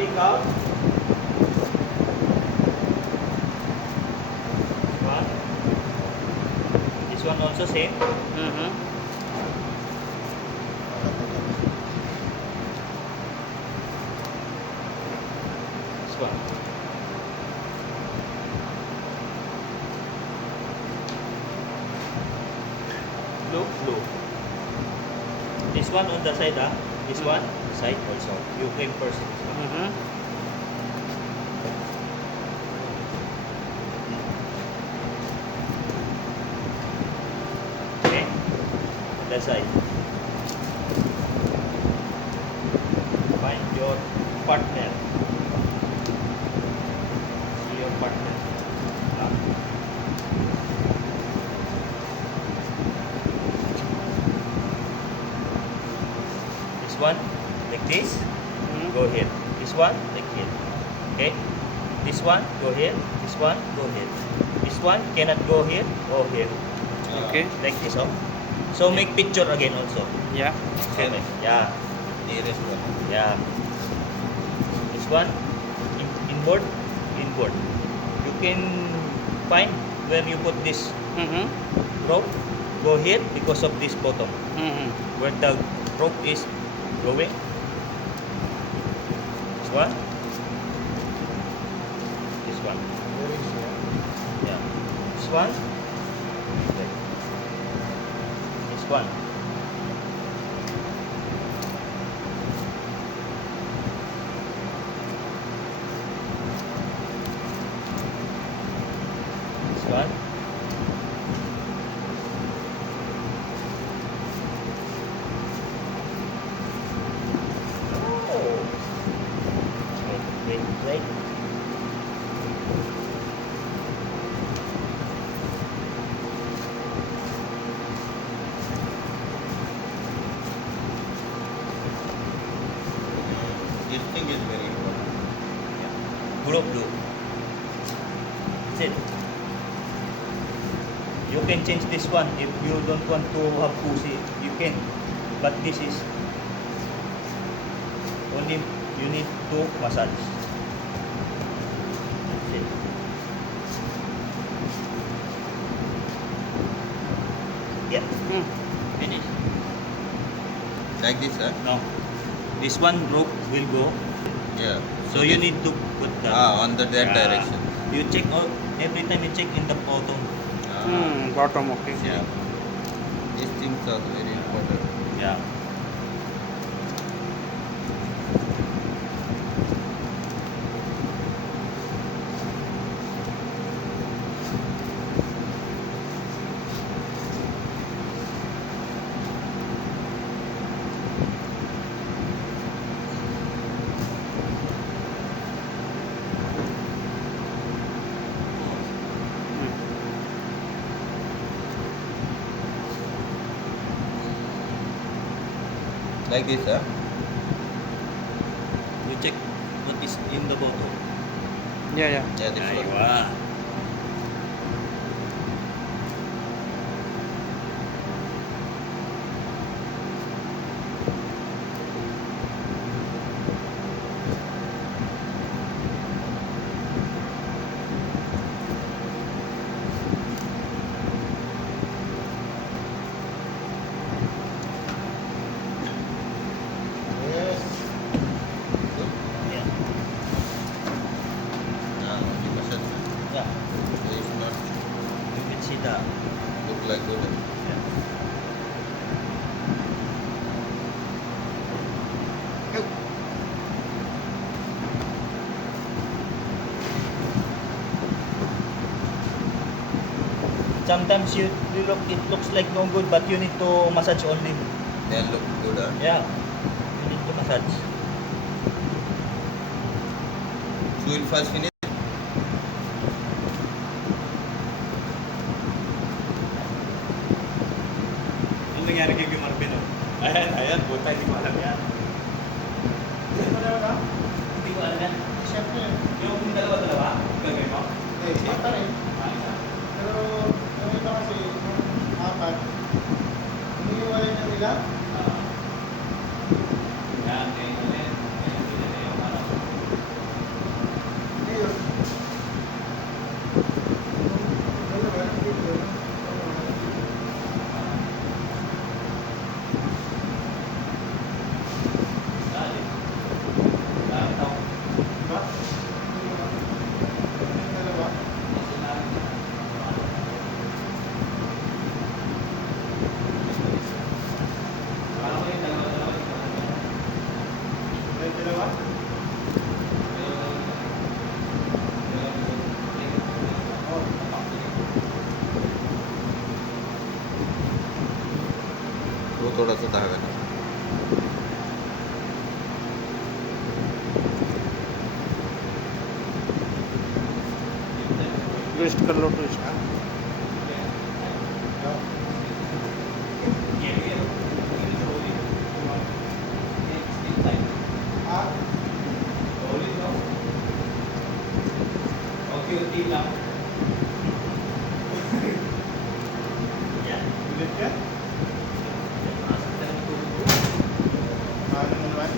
take out. One. This one also same. This one. Blue. This one on the side, ah. This one side also. You came first. This one. Okay. That side. Find your partner. See your partner. Ah. This one like this. Go here. This one like here. Okay. This one go here. This one go here. This one cannot go here or here. Okay. Like this, oh. So make picture again also. Yeah. Same. Yeah. Nearest one. Yeah. This one inward. You can find where you put this rope. Go here because of this bottom. Where the rope is going. This one. This one. Yeah. This one. This one. This one. Oh. Wait. This thing is very important. Blue. That's it. You can change this one if you don't want to have pussy. You can. But this is only you need to massage. That's it. Yeah. Finish. Like this, huh? No. This one rope will go. Yeah. So you need to put the on that direction. You check all every time you check in the bottom. Bottom, okay. Yeah. These things are very important. Yeah. Like this, huh? You check what is in the bottom. Yeah. Yeah, this one. Aywa. Yes. Yeah. You must have. Yeah. It's not You can see the look like good. yeah. Sometimes you look it looks like no good but you need to massage only. Then look good, huh? Yeah. You need to massage. So we'll first finish. Ano nangyari kay Marvin? Oh? Ayan, buta, hindi ko alam yan. Hindi ko alam yan. Siyempre, Yung dalawa-dalawa, gagawin mo? bata rin. Ah, isa. Pero yung iba kasi, apat, iniiwalay na nila. Yan, ganyan ulit. Ganyan ulit yung ano. Dalawa? Oh. वो थोड़ा सा धागा नहीं ट्विस्ट कर लो twist Ah, ulit ka? Paano naman?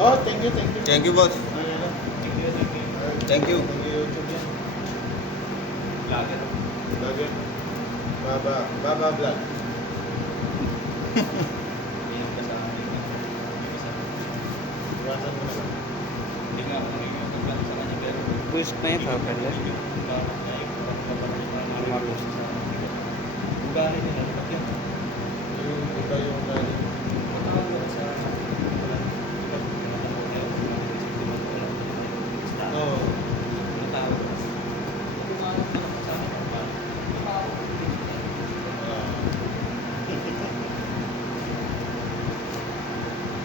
Oh, thank you, thank you. Thank you boss Ay, ano? Thank you. Thank you, YouTube yan. Vlogger. Baba vlog. Iwasan mo na ba? Twist नहीं था पहले Yung iba yung galing. Oo.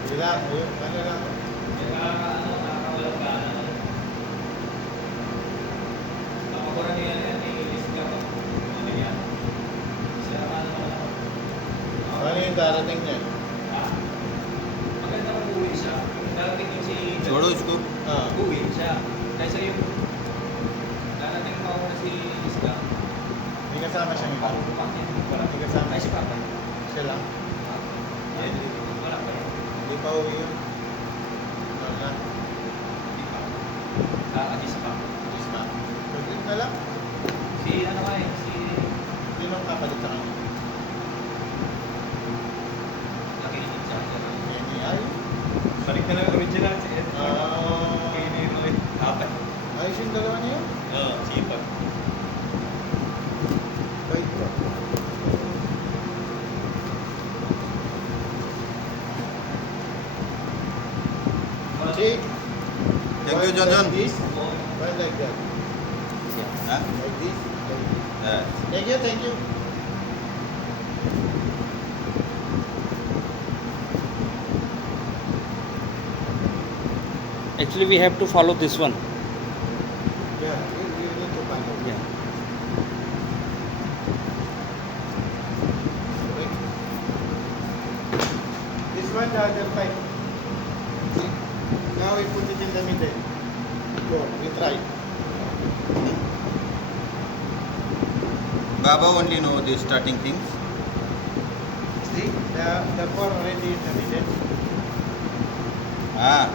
Sige lang, ayun. Ano lang. Ano yung darating niya? छोड़ो इसको Ah, Uwi siya. Kaysa yung darating pa ako si Iska. hindi kasama siyang iba. Hindi kasama Ay, si Papa. siya lang. Wala pa rin. Hindi pa uwi yun. Ano na? Hindi pa. Adi si Papa. Alis na. Paglit na lang. Si ano nga eh, si Hindi nang kapalit sa kanya. nakikinig sa akin. Any ay? Balik na lang original si Ed. Ah, Apat. ayos yung dalawa niya. Oo, sipag. Bait ko. See? Thank you, One John John. like this, one like that. हाँ Like this, like this. हाँ Thank you, thank you. actually we have to follow this one Yeah, you need to find it. yeah Okay. This one, the other type. See? Now we put it in the middle. Go, we try. Baba only know the starting things. See? The four already in the middle. Ah,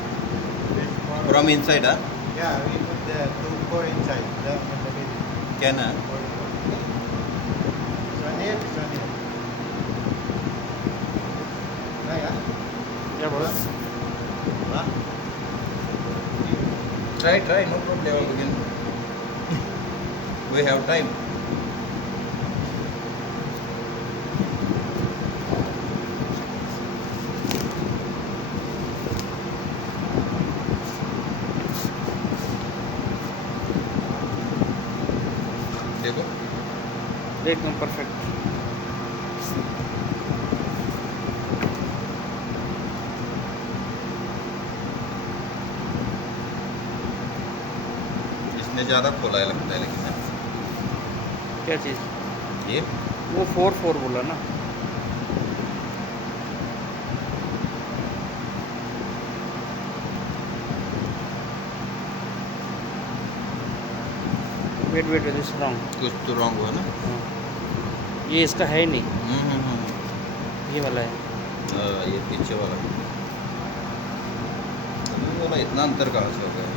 This four. from inside ah. Yeah, we put the two four inside. The in the middle. Can ah. Four, four. This one here, this one here. Try, ah? yeah boss Huh? Try, no problem. Begin. We have time. देखो एकदम परफेक्ट इसने ज़्यादा खोला है लगता है लेकिन हाँ। क्या चीज़ ये वो 4-4 बोला ना वेट वेट दिस रॉन्ग कुछ तो रॉन्ग हुआ ना ये इसका है ही नहीं हम्म। ये वाला है ये पीछे वाला अभी बोला इतना अंतर कहाँ से हो गया